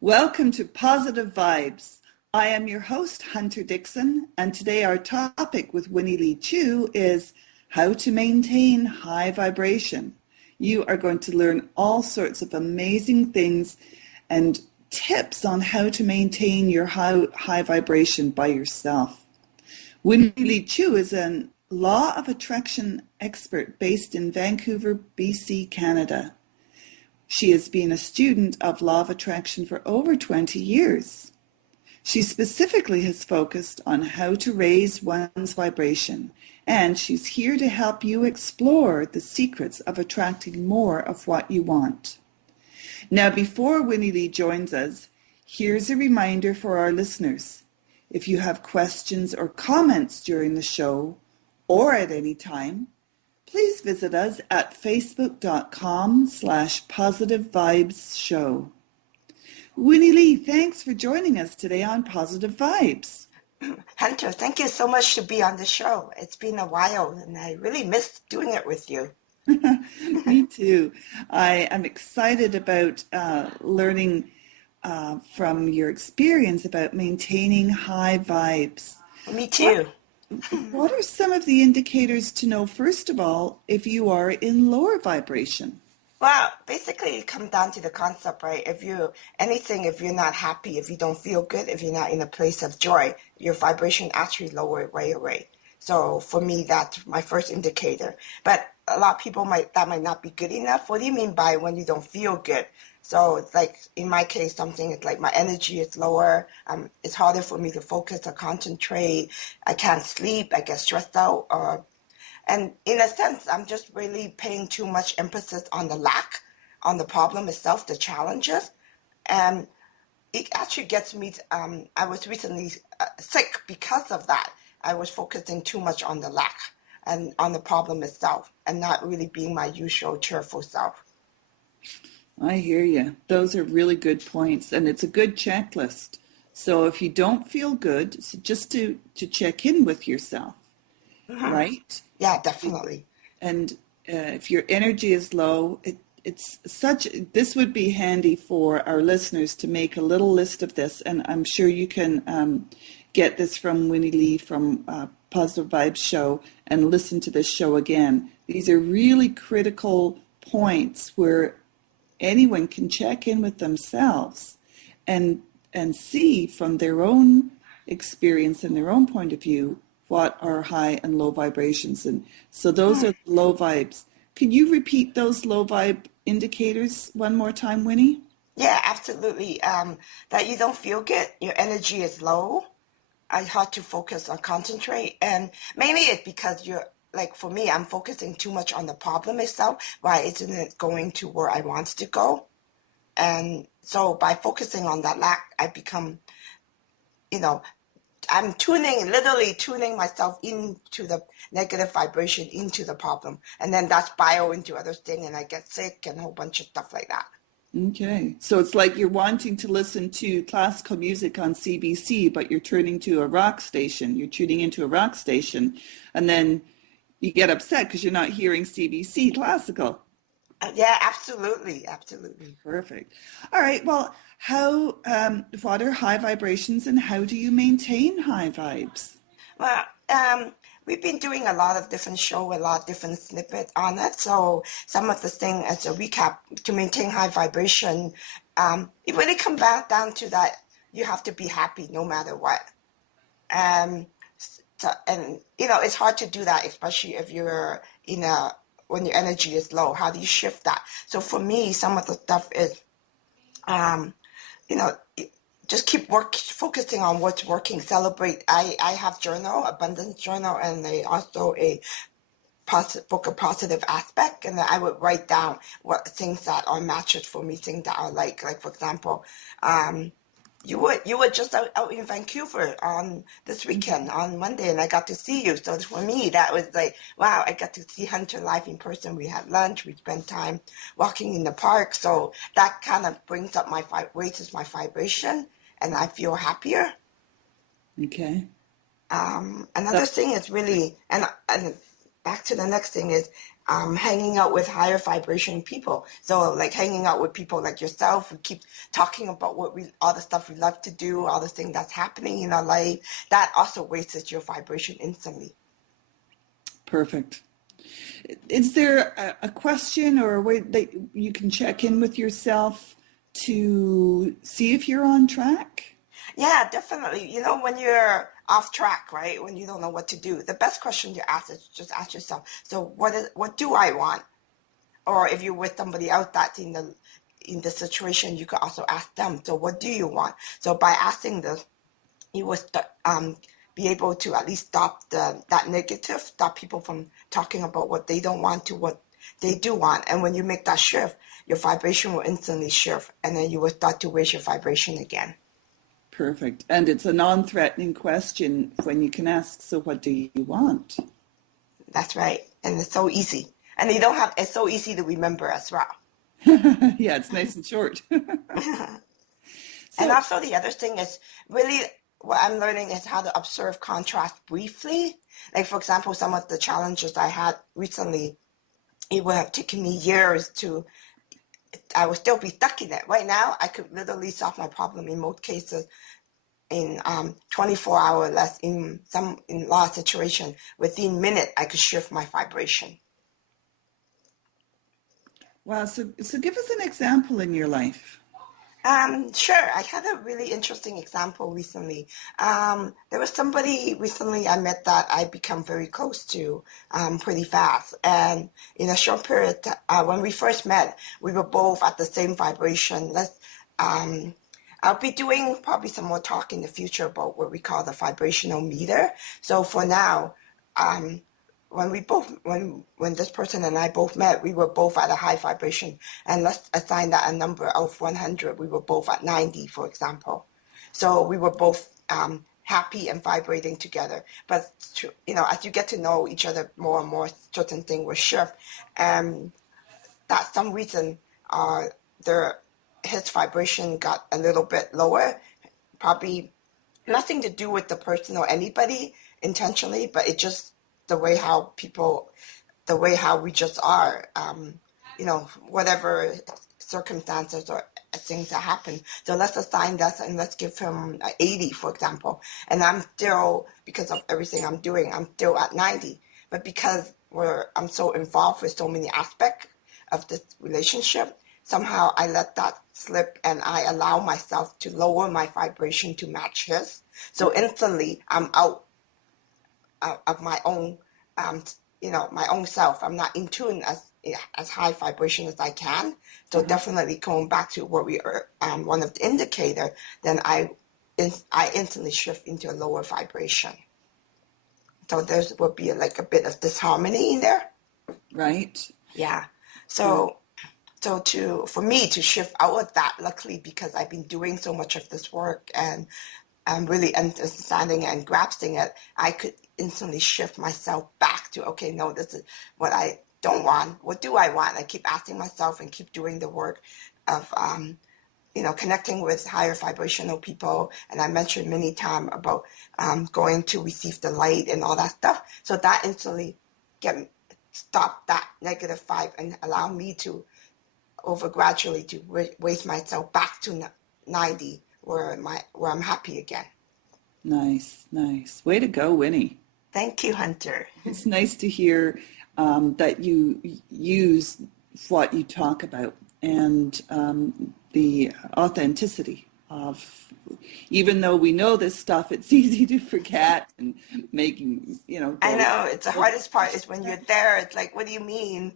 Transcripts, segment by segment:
Welcome to Positive Vibes. I am your host, Hunter Dixon, and today our topic with Winnie Lee Chu is how to maintain high vibration. You are going to learn all sorts of amazing things and tips on how to maintain your high vibration by yourself. Winnie Lee Chu is a law of attraction expert based in Vancouver, BC, Canada. She has been a student of law of attraction for over 20 years. She specifically has focused on how to raise one's vibration, and she's here to help you explore the secrets of attracting more of what you want. Now, before Winnie Lee joins us, here's a reminder for our listeners. If you have questions or comments during the show or at any time, please visit us at facebook.com/positivevibesshow. Winnie Lee, thanks for joining us today on Positive Vibes. Hunter, thank you so much to be on the show. It's been a while and I really missed doing it with you. Me too. I am excited about learning from your experience about maintaining high vibes. Me too. What are some of the indicators to know, first of all, if you are in lower vibration? Well, basically it comes down to the concept, right? If you're not happy, if you don't feel good, if you're not in a place of joy, your vibration actually lower right away. So for me, that's my first indicator. But a lot of people might not be good enough. What do you mean by when you don't feel good? So it's like in my case, something is like my energy is lower. It's harder for me to focus or concentrate. I can't sleep. I get stressed out. And in a sense, I'm just really paying too much emphasis on the lack, on the problem itself, the challenges. And it actually gets me, I was recently sick because of that. I was focusing too much on the lack and on the problem itself and not really being my usual cheerful self. I hear you. Those are really good points, and it's a good checklist. So if you don't feel good, so just to check in with yourself, right? Yeah, definitely. And if your energy is low, this would be handy for our listeners to make a little list of this, and I'm sure you can get this from Winnie Lee from Positive Vibes Show and listen to this show again. These are really critical points where anyone can check in with themselves and see from their own experience and their own point of view what are high and low vibrations. And so those are low vibes. Can you repeat those low vibe indicators one more time, Winnie? Yeah, absolutely. That you don't feel good, your energy is low. I had to focus or concentrate, and mainly it's because like for me, I'm focusing too much on the problem itself. Why isn't it going to where I want to go? And so by focusing on that lack, I become, I'm literally tuning myself into the negative vibration, into the problem. And then that's bio into other things, and I get sick and a whole bunch of stuff like that. Okay. So it's like you're wanting to listen to classical music on CBC, but you're turning to a rock station. You're tuning into a rock station, and then you get upset because you're not hearing CBC classical. Yeah, absolutely. Perfect. All right. Well, what are high vibrations and how do you maintain high vibes? Well, we've been doing a lot of different shows, a lot of different snippets on it. So some of the things as a recap to maintain high vibration, it really comes back down to that you have to be happy no matter what. So, and it's hard to do that, especially if you're when your energy is low. How do you shift that? So for me, some of the stuff is, just keep focusing on what's working. Celebrate. I have abundance journal, and they also a book of positive aspect, and then I would write down what things that are matches for me, things that are like for example, you were just out in Vancouver on this weekend on Monday, and I got to see you. So for me, that was like, wow, I got to see Hunter live in person. We had lunch. We spent time walking in the park. So that kind of brings up raises my vibration, and I feel happier. Okay. Another thing is really, and back to the next thing is hanging out with higher vibration people. So like hanging out with people like yourself, we keep talking about all the stuff we love to do, all the things that's happening in our life. That also raises your vibration instantly. Perfect. Is there a question or a way that you can check in with yourself to see if you're on track? Yeah, definitely. You know, when you're off track, right? When you don't know what to do, the best question to ask is just ask yourself, so what do I want? Or if you're with somebody else that's in the situation, you could also ask them, so what do you want? So by asking this, you will be able to at least stop that negative, stop people from talking about what they don't want to what they do want. And when you make that shift, your vibration will instantly shift, and then you will start to raise your vibration again. Perfect. And it's a non-threatening question when you can ask, so what do you want? That's right. And it's so easy. And it's so easy to remember as well. Yeah, it's nice and short. And also the other thing is really what I'm learning is how to observe contrast briefly. Like, for example, some of the challenges I had recently, it would have taken me years I would still be stuck in it. Right now, I could literally solve my problem in most cases in 24 hours less. In a lot of situations, within minutes, I could shift my vibration. Wow. So give us an example in your life. Sure. I had a really interesting example recently. There was somebody recently I met that I become very close to pretty fast. And in a short period, when we first met, we were both at the same vibration. I'll be doing probably some more talk in the future about what we call the vibrational meter. So for now, when this person and I both met, we were both at a high vibration, and let's assign that a number of 100. We were both at 90, for example. So we were both happy and vibrating together. But as you get to know each other more and more, certain things will shift, and that some reason his vibration got a little bit lower. Probably nothing to do with the person or anybody intentionally, but it just the way how we just are, whatever circumstances or things that happen. So let's assign that and let's give him 80, for example. And I'm still, because of everything I'm doing, I'm still at 90. But because I'm so involved with so many aspects of this relationship, somehow I let that slip and I allow myself to lower my vibration to match his. So instantly I'm out of my own, my own self. I'm not in tune as high vibration as I can. So definitely going back to what we are, one of the indicator, then I instantly shift into a lower vibration. So there will be a bit of disharmony in there. Right. Yeah. So for me to shift out of that, luckily, because I've been doing so much of this work and I'm really understanding and grasping it, I could instantly shift myself back to, okay, no, this is what I don't want. What do I want? I keep asking myself and keep doing the work of, connecting with higher vibrational people. And I mentioned many times about going to receive the light and all that stuff. So that instantly stop that negative vibe and allow me to gradually to raise myself back to 90. Where I'm happy again. Nice. Way to go, Winnie. Thank you, Hunter. It's nice to hear that you use what you talk about and the authenticity of, even though we know this stuff, it's easy to forget and making, I know, it's the hardest part is when you're there, it's like, what do you mean?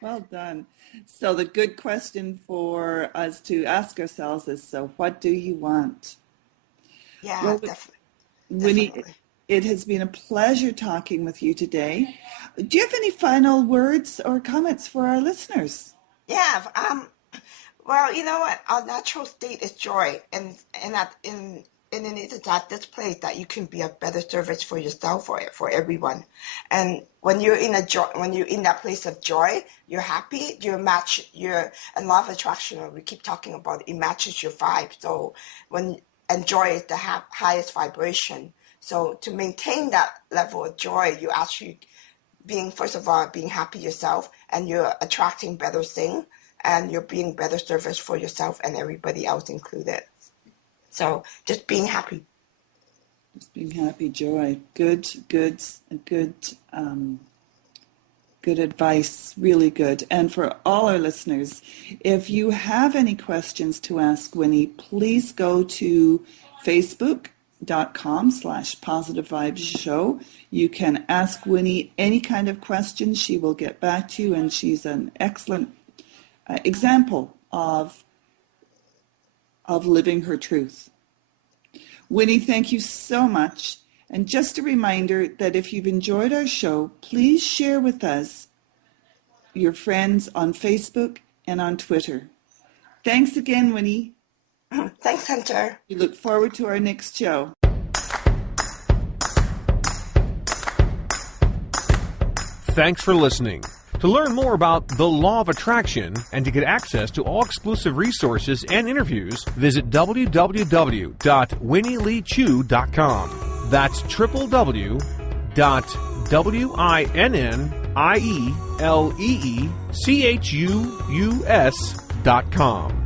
Well done. So the good question for us to ask ourselves is, so what do you want? Yeah, well, Winnie, it has been a pleasure talking with you today. Do you have any final words or comments for our listeners? Yeah. Well, you know what? Our natural state is joy, and it is at this place that you can be a better service for yourself or for everyone. And when you're in that place of joy, you're happy, and law of attraction, we keep talking about it matches your vibe. So and joy is the highest vibration. So to maintain that level of joy, you actually first of all, being happy yourself, and you're attracting better things, and you're being better service for yourself and everybody else included. So just being happy. Just being happy, joy. Good advice, really good. And for all our listeners, if you have any questions to ask Winnie, please go to Facebook.com/Positive Vibes Show. You can ask Winnie any kind of question. She will get back to you, and she's an excellent example of living her truth. Winnie, thank you so much. And just a reminder that if you've enjoyed our show, please share with us your friends on Facebook and on Twitter. Thanks again, Winnie. Thanks, Hunter. We look forward to our next show. Thanks for listening. To learn more about the Law of Attraction and to get access to all exclusive resources and interviews, visit www.winnieleechew.com. That's www.winnieleecheus.com.